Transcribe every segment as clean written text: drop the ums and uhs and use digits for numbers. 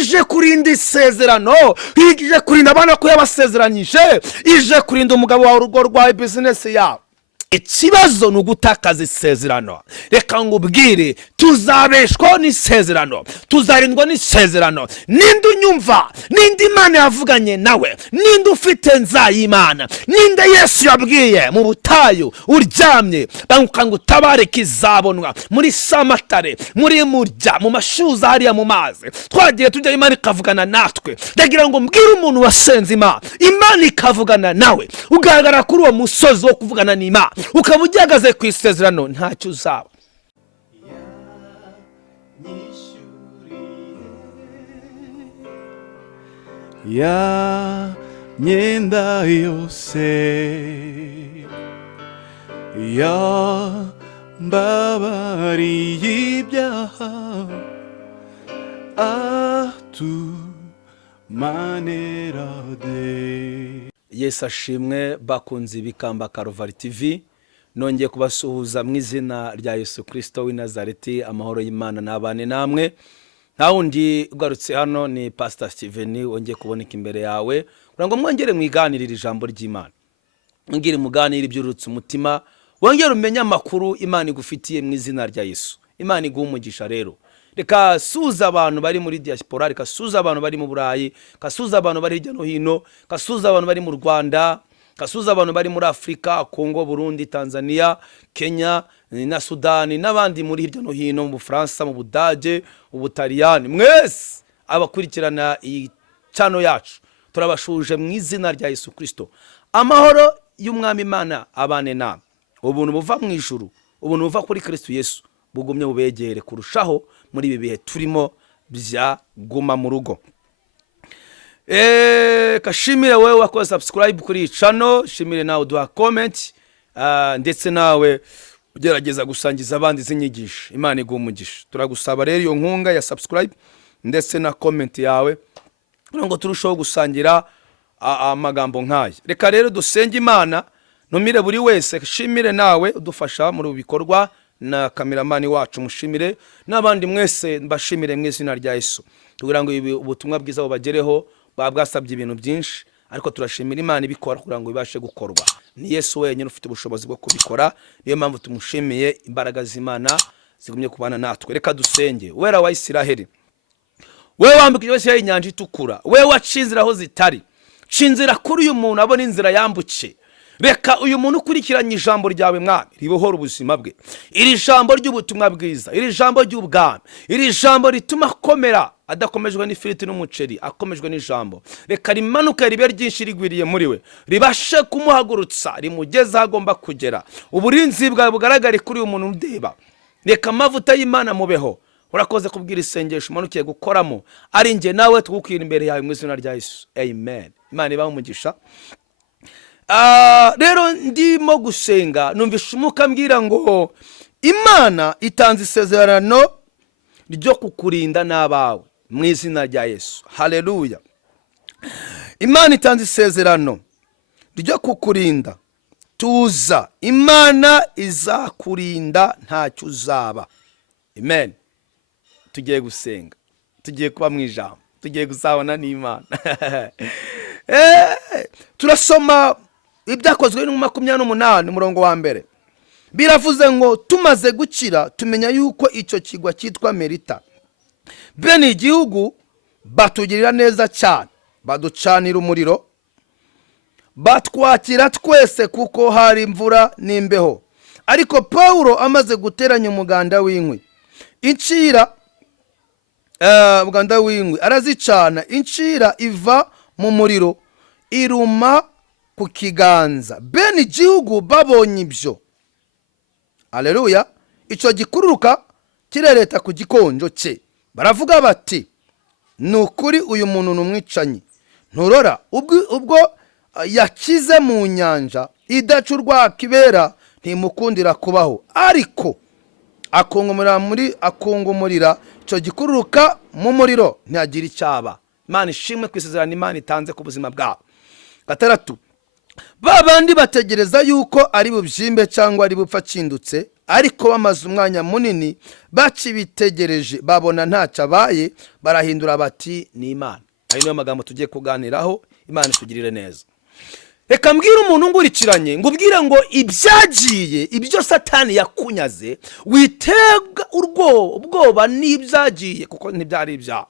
ije kurinda isezerano, ije kurinda abana ko yabasezeranyije, ije kurinda umugabo wawe, urugo rwawe, bizinesi yawe. Ikibazo ni ugutakaza isezerano. Reka ngubwire, tuzabeshwaho n'isezerano, tuzarindwa n'isezerano. Ninde unyumva? Ninde Imana yavuganye nawe? Ninde ufite nzayimana? Ninde Yesu yabwiye mu butayu uryamye banguka ngo utabare kizabonwa? Muri Samatare, muri Murya, mu mashuza hariya mu mazi twagiye tujya, Imana ikavugana natwe. Ndagira ngo mbwire umuntu wasenze Imana, Imana ikavugana nawe, ugaragara kuri uwo musozi wo kuvugana n'Imana, ukaba ugihagaze ku isezerano, ntacyo uzaba. Ya myenda yose ya mbabariye ibyaha atumanera de. Yesu ashimwe bakunzi b'Ikamba Karuvari TV, nongeye kubasuhuza mu izina rya Yesu Kristo w'i Nazareti. Amahoro y'Imana n'abane namwe. Nta wundi ugarutse hano ni Pastor Steven, wongeye kuboneka imbere yawe kugira ngo mwongere mwiganirire ijambo ry'Imana, mwongere muganire iby'urutse umutima, wongere umenye amakuru Imana igufitiye mu izina rya Yesu. Imana iguha umugisha. Rero reka suza abantu bari muri diaspora, reka suza abantu bari mu Burayi, kasuza abantu bari hirya no hino, kasuza abantu bari mu Rwanda, kasuza abantu bari muri Afrika, Kongo, Burundi, Tanzania, Kenya na Sudani n'abandi muri hirya no hino, mu Bufaransa, mu Budage, Ubutaliyani. Mwese abakurikirana iyi channel yacu turabashuje mu izina rya Yesu Kristo. Amahoro y'Umwami Imana abane namwe. Ubuntu buva mu ijuru, ubuntu buva kuri Kristo Yesu bugumye bubegere kurushaho muri ibi bihe turimo bya guma mu rugo. Kashimire wewe wakoze subscribe kuri iyi channel, shimire nawe uduha comment, ndetse nawe ugerageza gusangiza abandi zinyigisha. Imana iguha umugisha. Turagusaba rero iyo nkunga ya subscribe ndetse na comment yawe kugira ngo turusheho gusangira amagambo nk'aya. Reka rero dusenge Imana, numire buri wese, shimire nawe udufasha muri bikorwa, na kameramani wacu mushimire, n'abandi mwese mbashimire mu izina rya Yesu, kugira ngo ubutumwa bwiza bubagereho. Bwasabye ibintu byinshi, ariko turashimira Imana ibikora kugira ngo bibashe gukorwa. Ni Yesu wenyine ufite ubushobozi bwo kubikora, niyo mpamvu tumushimiye. Imbaraga z'Imana zigumye kubana natwe. Reka dusenge. Wera wa Isiraheli, wewe wambukije wese inyanja itukura, wewe wacinzira aho zitari, cinzira kuri uyu muntu abona inzira yambuke. Reka uyu muntu ukurikiranye ijambo ryawe Mwami ribohora ubuzima bwe, iri jambo ry'ubutumwa bwiza, iri jambo ry'ubwami, iri jambo rituma akomera, adakomejwe n'ifiriti n'umuceri, akomejwe n'ijambo. Reka rimanuke ribe ryinshi rigwiriye muri we, ribashe kumuhagurutsa rimugeza agomba kugera. Uburinzi bwawe bugaragare kuri uyu muntu ndeba. Reka amavuta y'Imana mubeho. Urakoze kubwira isengesho umanukiye gukoramo, ari nge nawe twukwira imbere yawe mu izina rya Yesu. Amen. Imana ibahe umugisha. Rero ndimo gusenga numvisha umwuka mbwira ngo Imana itanze isezerano ryo kukurinda n'abawe mu izina rya Yesu. Haleluya. Imana itanze isezerano ryo kukurinda. Tuza, Imana izakurinda ntacyo uzaba. Amen. Tugiye gusenga, tugiye kuba mu ijambo, tugiye gusabana n'Imana. Turasoma ibyakozwe no 28 umurongo wa mbere. Biravuze ngo tumaze gukira tumenya yuko icyo kigwa cyitwa Merita. Bene igihugu batugirira neza cyane, baducanira umuriro, batwakira twese kuko hari imvura n'imbeho. Ariko Paulo amaze guteranya umuganda w'inkwi, umuganda w'inkwi arazicana, incira iva mu muriro iruma ku kiganza. Bene igihugu babonye ibyo, haleluya, icyo gikururuka kirereta ku gikonjo cye, baravuga bati nukuri uyu muntu numwicanyi. Nturora ubwo yakize mu nyanja idacurwa kibera ntimukundira kubaho, ariko akungumurira icyo gikururuka mu muriro ntiyagira icyaba. Imana ishimwe ku isezerano Imana itanze ku buzima bwawe. 6, babandi bategereza yuko ari bubyimbe cyangwa ari bupfa cindutse, ariko bamaze umwanya munini bakibitegereje babona ntacyo abaye, barahindura bati ni Imana. Ayo niyo magambo tugiye kuganiraho. Imana itugirire neza. Reka mbwira umuntu ngurikiranye ngo ubwire ngo ibyagiye, ibyo Satani yakunyaze, witega ubwoba n'ibyagiye kuko ntibyari ibyawe.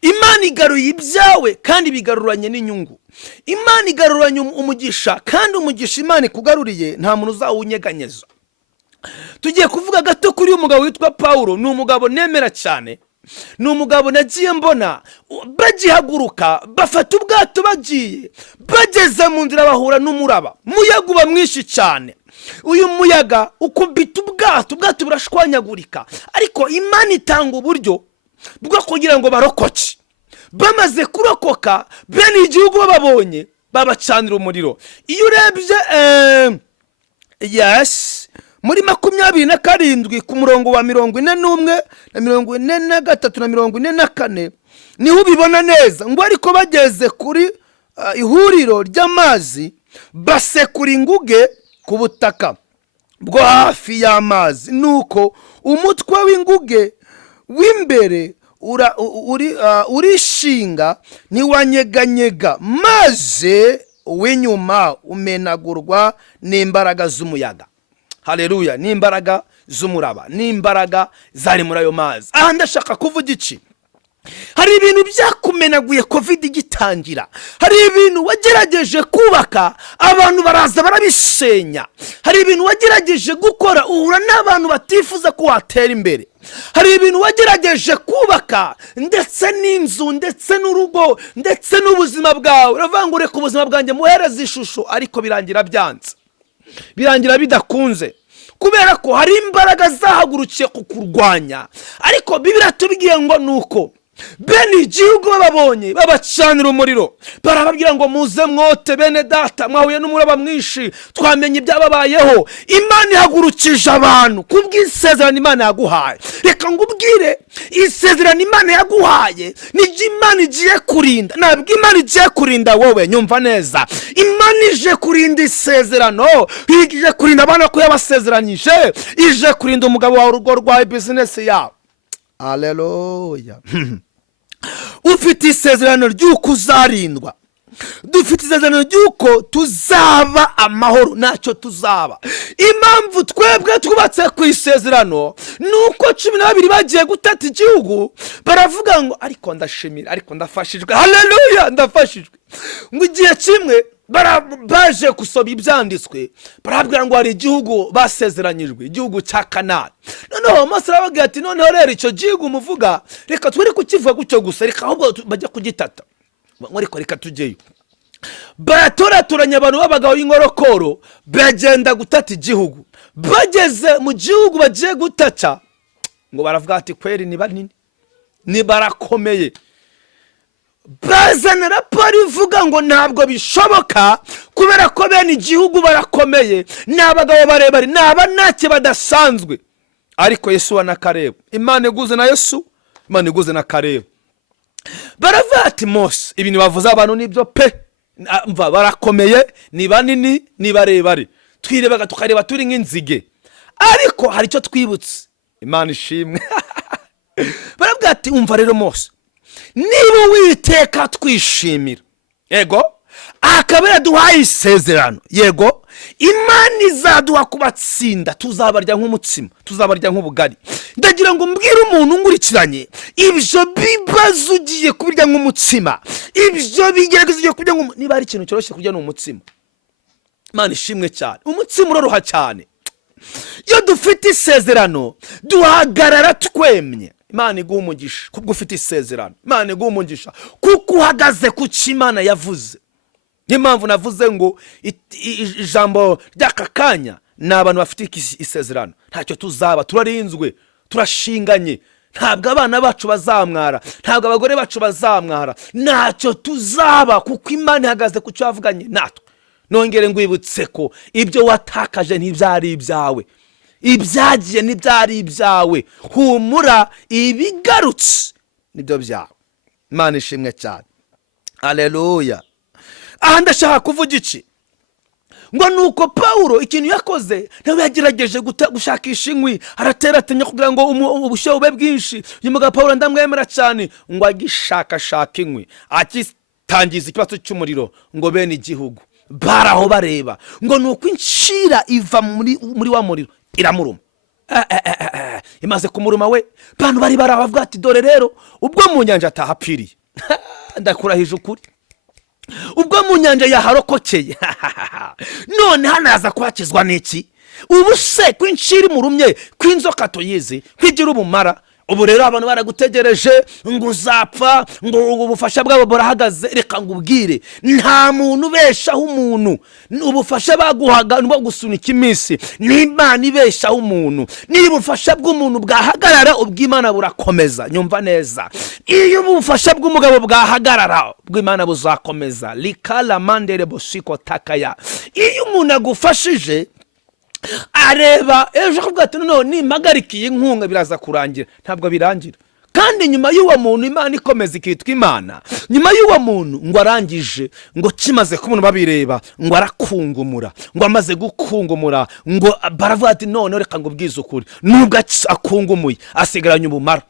Imana igaruye ibyawe kandi bigaruranye n'inyungu. Imana igaruranye umugisha kandi umugisha Imana ikugaruriye nta muntu uzawunyeganyeza. Tugiye kuvuga gato kuri uyu mugabo witwa Paulo. Ni umugabo nemera cyane, ni umugabo nagiye mbona bagihaguruka bafata ubwato bagiye, bageze mu nzira bahura n'umuraba, umuyaga uba mwinshi cyane. Uyu muyaga ukubita ubwato burashwanyagurika, ariko Imana itanga uburyo bwo kugira ngo barokoke. Bamaze kurokoka, bene igihugu bababonye babacanira umuriro. Iyo urebye muri 27 ku murongo wa 41 na 43 na 44 niho ubibona neza ngo ariko bageze kuri ihuriro ry'amazi, basekura inguge ku butaka bwo hafi y'amazi, nuko umutwe w'inguge w'imbere urishinga ntiwanyeganyega, maze uw'inyuma umenagurwa n'imbaraga z'umuyaga. Haleluya. N'imbaraga z'umuraba, n'imbaraga zari muri ayo mazi. Aha ndashaka kuvuga iki? Hari ibintu byakumenaguye covid igitangira, hari ibintu wagerageje kubaka abantu baraza barabisenya, hari ibintu wagerageje gukora uhura n'abantu batifuza ko watera imbere, hari ibintu wagerageje kubaka ndetse n'inzu ndetse n'urugo ndetse n'ubuzima bwawe, uravangure ku buzima bwanjye muhereza ishusho, ariko birangira byanze, birangira bidakunze, kubera ko hari imbaraga zahagurukiye kukurwanya. Ariko Bibiliya tubwiye ngo nuko bene igihugu bababonye babacanira umuriro, barababwira ngo muze mwote bene data, mwahuye n'umuraba mwinshi, twamenye ibyababayeho. Imana ihagurukije abantu kubw'isezerano Imana yaguhaye. Reka ngubwire, isezerano Imana yaguhaye ni Imana igiye kurinda. Ntabwo Imana igiye kurinda wowe, nyumva neza. Imana ije kurinda isezerano, ije kurinda abana ko yabasezeranyije, ije kurinda umugabo wawe, urugo rwawe, business yawe. Haleluya. Ufite isezerano ry'uko uzarindwa, dufite isezerano ry'uko tuzaba amahoro, ntacyo tuzaba. Impamvu twebwe twubatse ku isezerano nuko 12 bagiye gutata igihugu, baravuga ngo ariko ndashimira, ariko ndafashijwe. Haleluya, ndafashijwe. Ngo igihe kimwe baje gusoma ibyanditswe, barabwira ngo hari igihugu basezeranyijwe, igihugu cya Kanani. Noneho Mose arabagira ati noneho rero icyo gihugu muvuga, reka twere kukivuga gutyo gusa, reka ahubwo bajya kugitata, ariko reka tujyeyo. Baratoratoranya abantu b'abagabo b'inkorokoro, bagenda gutata igihugu. Bageze mu gihugu bagiye gutata, ngo baravuga ati kweri ni banini, ni barakomeye. Bazana raporo ivuga ngo ntabwo bishoboka, kubera ko bene igihugu barakomeye, n'abagabo barebare, n'abanake badasanzwe. Ariko Yesu na Kalebu, Imana iguze na Yesu, Imana iguze na Kalebu, baravuga ati Mose, ibintu bavuze abantu nibyo pe, mva barakomeye, ni banini, ni barebare, twirebaga tukareba turi nk'inzige, ariko hari icyo twibutse. Imana ishimwe. Baravuga ati umva rero Mose, niba Uwiteka twishimira, yego, akaba yaduhaye isezerano, yego, Imana izaduha kubatsinda, tuzabarya nk'umutsima, tuzabarya nk'ubugari. Ndagira ngo mbwire umuntu ngurikiranye, ibyo bibazo ugiye kubirya nk'umutsima, ibyo bigerageza ugiye kubirya nk'umutsima, niba ari ikintu cyoroshye kurya n'umutsima. Imana ishimwe cyane, umutsima uroroha cyane. Iyo dufite isezerano duhagarara twemye. Imana iguha umugisha kubwo ufite isezerano, Imana iguha umugisha kuko uhagaze ku cy'Imana yavuze. Impamvu navuze ngo ijambo ry'aka kanya ni abantu bafite isezerano, ntacyo tuzaba, turarinzwe, turashinganye, ntabwo abana bacu bazamwara, ntabwo abagore bacu bazamwara, ntacyo tuzaba kuko Imana ihagaze ku cyo yavuganye natwe. Nongere ngwibutse ko ibyo watakaje ntibyari ibyawe, ibyagiye ntibyari ibyawe, humura, ibigarutse nibyo byawe. Imana ishimwe cyane. Haleluya. Aha ndashaka kuvuga iki? ngo nuko Pawulo ikintu yakoze nawe yagerageje gushakisha inkwi arateratinya kugira ngo ubushyuhe bube bwinshi. uyu mugabo Pawulo ndamwemera cyane ngo agishakashaka inkwi akitangiza ikibazo cy'umuriro ngo bene igihugu baraho bareba ngo nuko inshira iva muri wa muriro iramuruma. Imaze kumuruma we bantu bari baravuga ati dore rero ubwo mu nyanja atahapfiriye ndakurahije ukuri, ubwo mu nyanja yaharokokeye none hanaza kuhakizwa n'iki? ubu se kwinshira murumye kw'inzoka toyizi kwigira ubumara. ubu rero abantu baragutegereje ngo uzapfa, ngo ubufasha bwabo burahagaze. reka ngubwire nta muntu beshaho umuntu, ubufasha baguhaga nubwo gusunika iminsi. n'Imana ibeshaho umuntu. niba ubufasha bw'umuntu bwahagarara ubw'Imana burakomeza. nyumva neza, iyo ubufasha bw'umugabo bwahagarara ubw'Imana buzakomeza. likala mandere bosiko takaya. iyo umuntu agufashije areba ejo akavuga ati none nimagarikiye inkunga biraza kurangira. ntabwo birangira. kandi nyuma y'uwo muntu Imana ikomeza ikitwa Imana. nyuma y'uwo muntu ngo arangije ngo kimaze kubona babireba ngo arakungumura. ngo amaze gukungumura ngo baravuga ati none reka ngo ubwize ukuri, nubwo akungumuye asigaranye ubumara.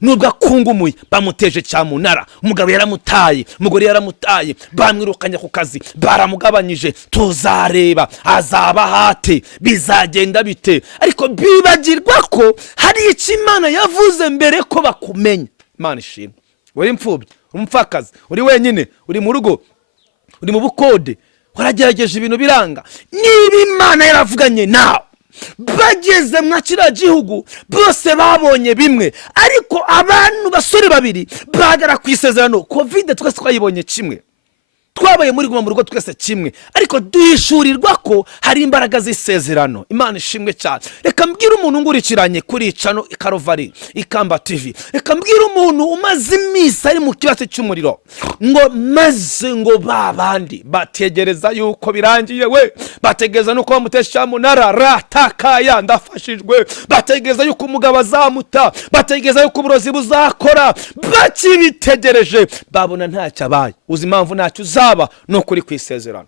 nubwo akungumuye bamuteje cyamunara. umugabo yaramutaye, umugore yaramutaye, bamwirukanye ku kazi, baramugabanyije. tuzareba azaba hate, bizagenda bite. ariko bibagirwa ko hari icyo Imana yavuze mbere ko bakumenya. Imana ishimwe. uri imfubyi, umupfakazi, uri wenyine, uri mu rugo, uri mu bukode, waragerageje ibintu biranga. niba Imana yaravuganye nawe bageze mwa kiriya gihugu bose babonye bimwe, ariko abantu basore babiri bagara ku isezerano. covid twese twayibonye kimwe, twabaye muri guma mu rugo twese kimwe, ariko duhishurirwa ko hari imbaraga z'isezerano. Imana ishimwe cyane. reka mbwira umuntu ngurikiranye kuri Cano Karovari Ikamba TV, reka mbwira umuntu umaze iminsi ari mu kibazo cy'umuriro ngo maze ngo babandi bategereza yuko birangiye we, bategereza nuko bamutesha cyamunara ratakaya ndafashijwe, bategereza yuko umugabo azamuta, bategereza yuko uburozi buzakora. bakibitegereje babona ntacyo abaye. uzi impamvu ntacyo uzaba? no kuri ku isezerano.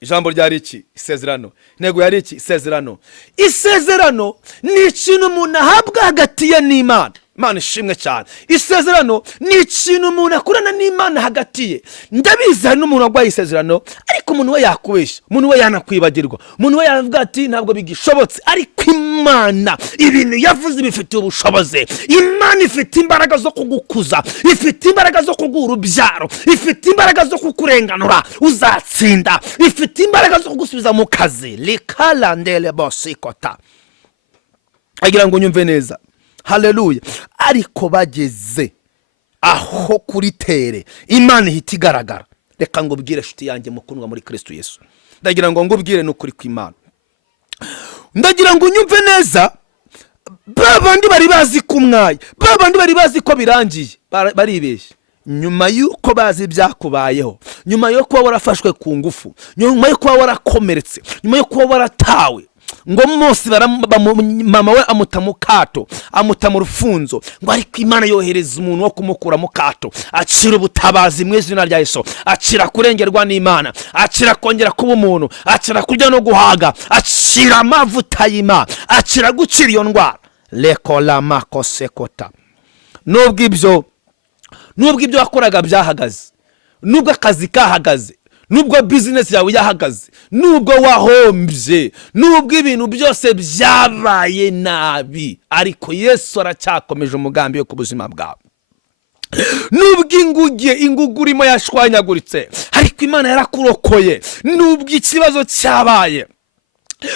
ijambo ryari iki? Isezerano. intego yari iki? Isezerano. Isezerano ni ikintu umuntu ahabwa hagati ye n'Imana. Imana ishimwe cyane. Isezerano ni ikintu umuntu akurana n'Imana hagati ye. ndabizi hari n'umuntu wagwaye isezerano ariko umuntu we yakubeshya, umuntu we yanakwibagirwa, umuntu we yavuga ati ntabwo bigishobotse. ariko Imana ibintu yavuze bifite ubushobozi. Imana ifite imbaraga zo kugukuza, ifite imbaraga zo kuguha urubyaro, ifite imbaraga zo kukurenganura uzatsinda, ifite imbaraga zo kugusubiza mu kazi. likalandele bosikota. agira ngo nyumve neza. Haleluya. ariko bageze aho kuri tere Imana ihita igaragara. reka ngo ubwire shuti yanjye mukundwa muri Kristo Yesu, ndagira ngo ngubwire n'ukuri kw'Imana. ndagira ngo unyumve neza. babandi bari bazi kumwaye, babandi bari bazi ko birangiye baribeshye. nyuma yuko bazi byakubayeho, nyuma yo kuba warafashwe ku ngufu, nyuma yo kuba warakomeretse, nyuma yo kuba waratawe, ngo Mose mama we amuta mu kato, amuta mu rufunzo, ngo ariko Imana yohereza umuntu wo kumukura mu kato, acira ubutabazi mu izina rya Yesu, acira kurengerwa n'Imana, acira kongera kuba umuntu, acira kurya no guhaga, acira amavuta y'Imana, acira gucira iyo ndwara. lekola makosekota. nubwo ibyo wakoraga byahagaze, nubwo akazi kahagaze, nubwo business yawe yahagaze, nubwo wahombye, nubwo ibintu byose byabaye nabi, ariko Yesu aracyakomeje umugambi wo ku buzima bwawe. nubwo ingugu urimo yashwanyaguritse, ariko Imana yarakurokoye. nubwo ikibazo cyabaye,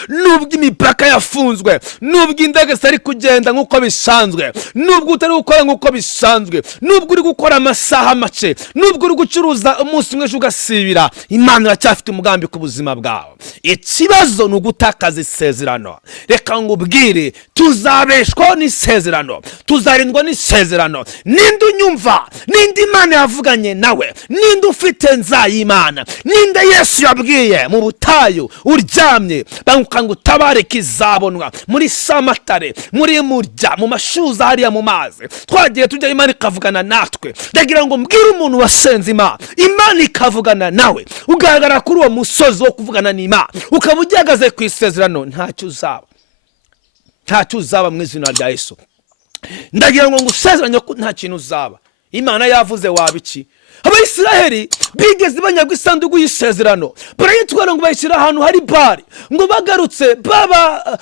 nubwo imipaka yafunzwe, nubwo indege zitari kugenda nk'uko bisanzwe, nubwo utari gukora nk'uko bisanzwe, nubwo uri gukora amasaha make, nubwo uri gucuruza umunsi umwe ugasibira, Imana iracyafite umugambi ku buzima bwawe. ikibazo ni ugutakaza isezerano. reka ngubwire, tuzabeshwaho n'isezerano, tuzarindwa n'isezerano. ninde unyumva? ninde Imana yavuganye nawe? ninde ufite nzayimana? ninde Yesu yabwiye mu butayu uryamye banguka ngo utabare kizabonwa muri Samatare, muri Murya, mu mashuza hariya mu mazi. Twagiye tujya Imana ikavugana natwe. Ndagira ngo mbwire umuntu wasenze Imana ikavugana nawe, ugaragara kuri uwo musozi wo kuvugana n'Imana, ukaba ugihagaze ku isezerano, ntacyo uzaba mu izina rya Yesu. Ndagira ngo ngusezeranye ko nta kintu uzaba. Imana yavuze wabiki. Abayisiraheli bigeze banyagwa isanduku y'isezerano, barayitwara ngo bayishyira ahantu hari bari, ngo bagarutse baba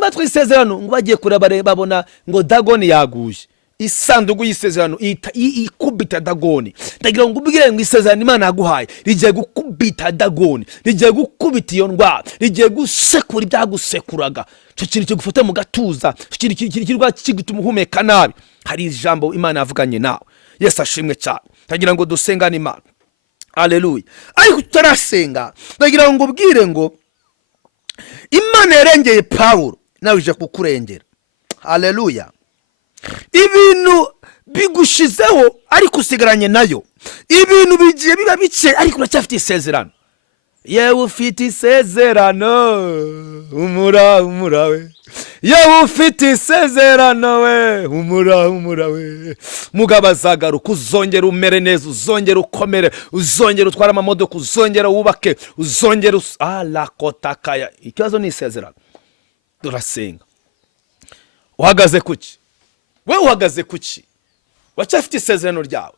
batwaye isezerano, ngo bagiye kureba babona ngo Dagoni yaguye. Isanduku y'isezerano ikubita Dagoni. Ndagira ngo ubwire ngo isezerano Imana yaguhaye rigiye gukubita Dagoni, rigiye gukubita iyo ndwara, rigiye gusekura ibyagusekuraga, cyo kintu kigufata mu gatuza, kirwa kigutuma uhumeka nabi. Hari ijambo Imana yavuganye nawe. Yesu ashimwe cyane. Ndagira ngo dusengane Imana. Haleluya. Ariko tutarasenga, ndagira ngo ubwire ngo Imana yarengeye Pawulo, nawe ije kukurengera. Haleluya. Ibintu bigushizeho ariko usigaranye nayo, ibintu bigiye biba bice ariko uracyafite isezerano. Yewe ufite isezerano, umura we. Yewe ufite isezerano we, umura we. Mugabo azagaruka, uzongera umere neza, uzongera ukomere, uzongera utwara amamodoka, uzongera wubake, uzongera alakotakaya. Ikibazo ni isezerano. Durasenga. Uhagaze kuki? We uhagaze kuki? Uracyafite isezerano ryawe?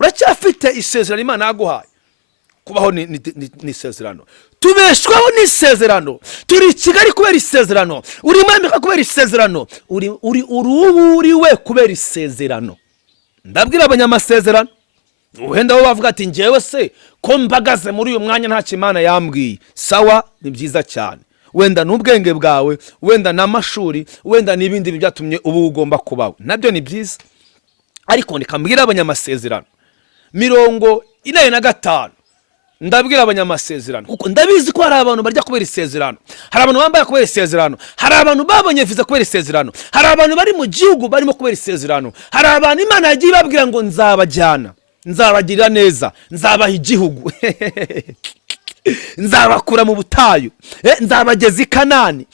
Uracyafite isezerano Imana yaguhaye? Kubaho ni isezerano. Tubeshwaho ni isezerano. Turi Kigali kubera isezerano. Uri Amerika kubera isezerano. Uri we kubera isezerano. Ndabwira abanyamasezerano, wenda bo bavuga ati njyewe se ko mbagaze muri uyu mwanya nta Imana yambwiye. Sawa, ni byiza cyane. Wenda n'ubwenge bwawe, wenda n'amashuri, wenda n'ibindi byatumye ubu ugomba kubaho, nabyo ni byiza. Ariko ndikambwira abanyamasezerano 45 ndabwira abanyamasezerano, kuko ndabizi ko hari abantu barya kubera isezerano, hari abantu bambaye kubera isezerano, hari abantu babonye viza kubera isezerano, hari abantu bari mu gihugu barimo kubera isezerano, hari abantu Imana yagiye babwira ngo nzabajyana, nzabagirira neza, nzabaha igihugu nzabakura mu butayu, nzabageza i Kanani,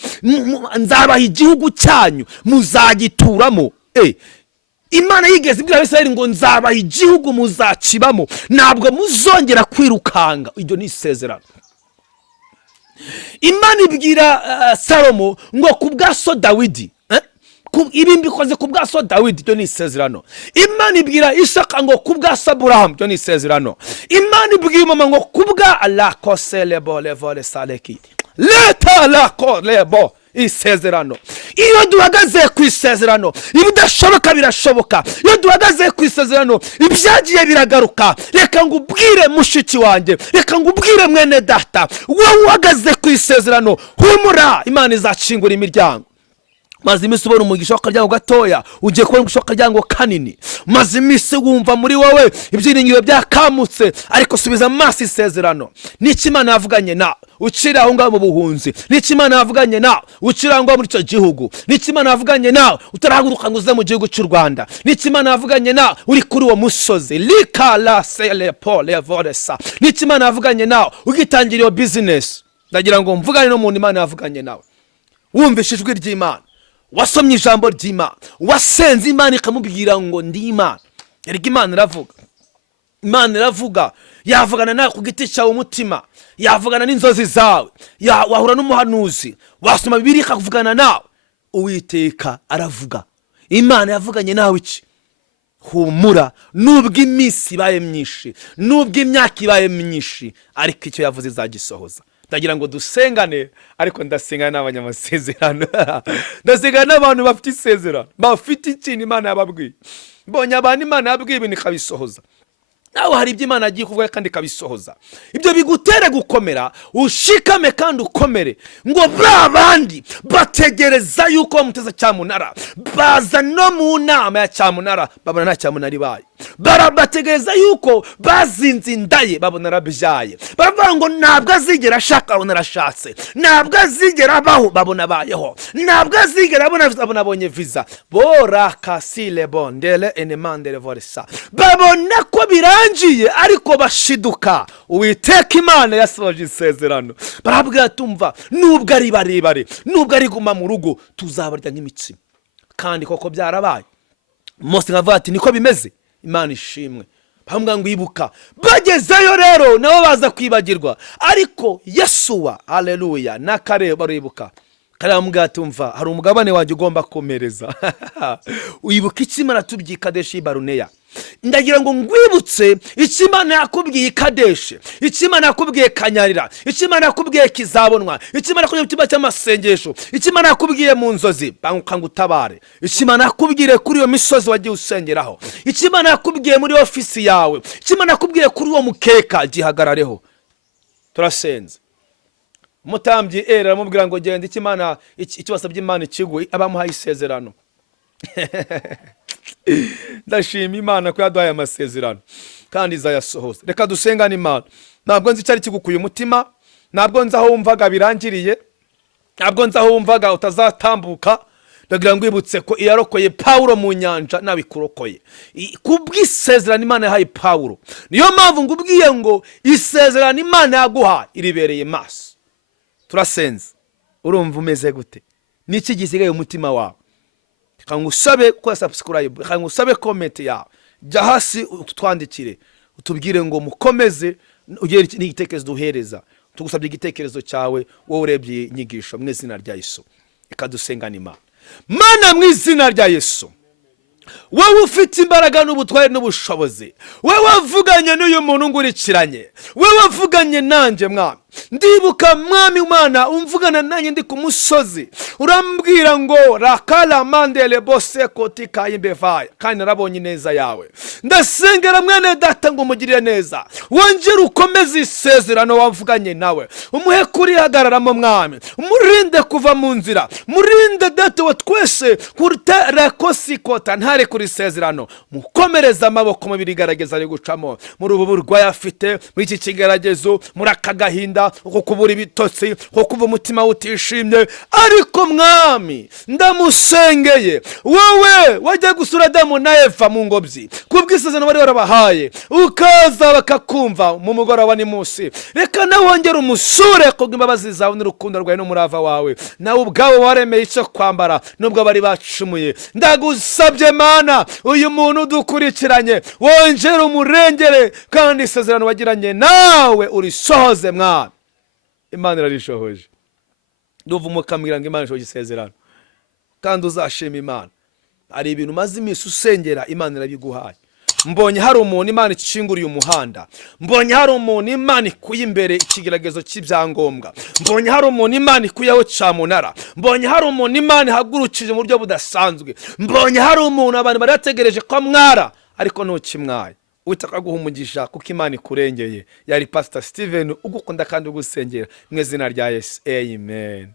nzabaha igihugu cyanyu muzagituramo. Imana yigeze ibwira Abisirayeli ngo nzabaha igihugu muzacibamo, ntabwo muzongera kwirukanga. Iryo ni isezerano. Imana ibwira Salomo ngo kubwa so Dawidi, ibi mbikoze kubwa so Dawidi, iryo ni isezerano. Imana ibwira Isaka ngo kubwa Aburahamu, iryo ni isezerano. Imana ibwira mama ngo kubwa la koselebo levole saleki leta la kolebo, isezerano. Iyo duhagaze ku isezerano, ibidashoboka birashoboka. Iyo duhagaze ku isezerano, ibyagiye biragaruka. Reka ngubwire mushiki wanjye, reka ngubwire mwene data, wowe uhagaze ku isezerano, humura, Imana izacingura imiryango. Maze imisi ubona umugisha w'akaryango gatoya, ugiye kubona umugisha w'akaryango kanini. Maze imisi wumva muri wowe ibyiringiro byakamutse, ariko subiza amaso isezerano. Niki Imana yavuganye nawe ukira aho ngaho mu buhunzi? Niki Imana yavuganye nawe ukira aho ngaho muri icyo gihugu? Niki Imana yavuganye nawe utarahaguruka ngo uze mu gihugu cy'u Rwanda? Niki Imana yavuganye nawe uri kuri uwo musozi likala selepo levoresa? Niki Imana yavuganye nawe ugitangira iyo business? Ndagira ngo mvugane n'umuntu Imana yavuganye nawe, wumvishe ijwi ry'Imana, wasomye ijambo ry'Imana, wasenze Imana ikamubwira ngo ndi Imana. Erega Imana iravuga, Imana iravuga, yavugana nawe ku giti cyawe umutima, yavugana n'inzozi zawe, wahura n'umuhanuzi, wasoma Bibiliya ikavugana nawe. Uwiteka aravuga. Imana yavuganye nawe iki? Humura, nubwo iminsi ibaye myinshi, nubwo imyaka ibaye myinshi, ariko icyo yavuze izagisohoza. Ndagira ngo dusengane, ariko ndasengana n'abanyamasezerano ndasengana n'abantu bafite isezerano, bafite ikintu Imana yababwiye. Mbonye abantu Imana yabwiye ibintu ikabisohoza. Nawe hari ibyo Imana yagiye kuvuga kandi ikabisohoza. Ibyo bigutere gukomera, ushikame kandi ukomere. Ngo babandi bategereza yuko bamuteza cyamunara, baza no mu nama ya cyamunara, babona nta cyamunara ibaye. barabategereza yuko bazinze indaye babona arabyaye, baravuga ngo ntabwo azigera ashaka babona arashatse, ntabwo azigera abaho babona abayeho, ntabwo azigera abona abonye viza. Bora kasile bondele enemandele vorisa, babona ko birangiye ariko bashiduka. Uwiteka Imana yasohoje isezerano, barabwira tumva nubwo ari barebare, nubwo ari guma mu rugo tuzabarya nk'imitsima. Kandi koko byarabaye. Mose nkavuga ati niko bimeze. Imana ishimwe. Bamubwira ngo ibuka, bagezeyo rero nabo baza kwibagirwa, ariko Yesuwa haleluya na Kare baribuka. Kare bamubwira ati umva hari umugabane wanjye ugomba komereza. Uyibuka iki Imana tubwiye Kadeshi Baruneya. Ndagira ngo ngwibutse icyo Imana yakubwiye Kadeshi, icyo Imana yakubwiye Kanyarira, icyo Imana yakubwiye Kizabonwa, icyo Imana yakubwiye mu cyumba cy'amasengesho, icyo Imana yakubwiye mu nzozi banguka ngutabare, icyo Imana yakubwiye kuri iyo misozi wagiye usengeraho, icyo Imana yakubwiye muri ofisi yawe, icyo Imana yakubwiye kuri uwo mukeka gihagarareho. Turasenze. Umutambyi aramubwira ngo genda icyo Imana icyo wasabye Imana ikigwe, abamuhaye isezerano. Ndashima Imana ko yaduhaye amasezerano kandi izayasohoza. Reka dusengane Imana. Ntabwo nzi icyari kigukuye umutima, ntabwo nzi aho wumvaga birangiriye, ntabwo nzi aho wumvaga utazatambuka. Ndagira ngo wibutse ko iyarokoye Pawulo mu nyanja nabikurokoye kubw'isezerano Imana yahaye Pawulo. Niyo mpamvu ngubwiye ngo isezerano Imana yaguha iribereye maso. Turasenze. Urumva umeze gute? Niki gisigaye umutima wawe? Reka ngusabe ko subscribe, reka ngusabe comment yawe, jya hasi utwandikire utubwire ngo mukomeze ugere n'igitekerezo duhereza. Tugusabye igitekerezo cyawe wowe urebye inyigisho mu izina rya Yesu. Reka dusengane Imana. Mana mu izina rya Yesu, wowe ufite imbaraga n'ubutware n'ubushobozi, wowe wavuganye n'uyu muntu ngurikiranye, wowe wavuganye nanjye Mwami. Ndibuka Mwami Imana umvugana nanjye ndi ku musozi, urambwira ngo rakala mandele bose kotika imbevaya, kandi narabonye neza yawe. Ndasengera mwene data ngo umugirire neza, wongere ukomeze isezerano wavuganye nawe, umuhe kurihagararamo Mwami, umurinde kuva mu nzira, murinde data wa twese kurutera kosikota ntare kuri isezerano. Mukomereza amaboko mu birigaragaza ari gucamo, muri ubu burwayi afite, muri iki kigeragezo, muri akagahinda, uko kubura ibitotsi, uko kuva umutima utishimye. Ariko Mwami ndamusengeye, wowe wajya gusura Adamu na Eva mu ngobyi kubw'isezerano bari barabahaye, ukaza bakakumva mu mugoroba ni munsi. Reka nawe wongere umusure kubw'imbabazi zawe n'urukundo rwawe n'umurava wawe, nawe ubwawe waremeye icyo kwambara nubwo bari bacumuye. Ndagusabye Mana, uyu muntu dukurikiranye wongere umurengere, kandi isezerano wagiranye nawe urisohoze Mwami. Imana irarishohoje. Ndumva umukambwira ngo Imana ishohoje isezerano, kandi uzashima Imana. Hari ibintu maze iminsi usengera Imana irabiguhaye. Mbonye hari umuntu Imana ikinguriye umuhanda, mbonye hari umuntu Imana ikuye imbere ikigeragezo cy'ibyangombwa, mbonye hari umuntu Imana ikuyeho cyamunara, mbonye hari umuntu Imana ihagurukije mu buryo budasanzwe, mbonye hari umuntu abantu bari bategereje ko mwara ariko ntukimwaye. Uitaka guha umugisha kuko Imana ikurengeye. Yari Pastor Steven ugukunda kandi ugusengera mu izina rya Yesu. Amen.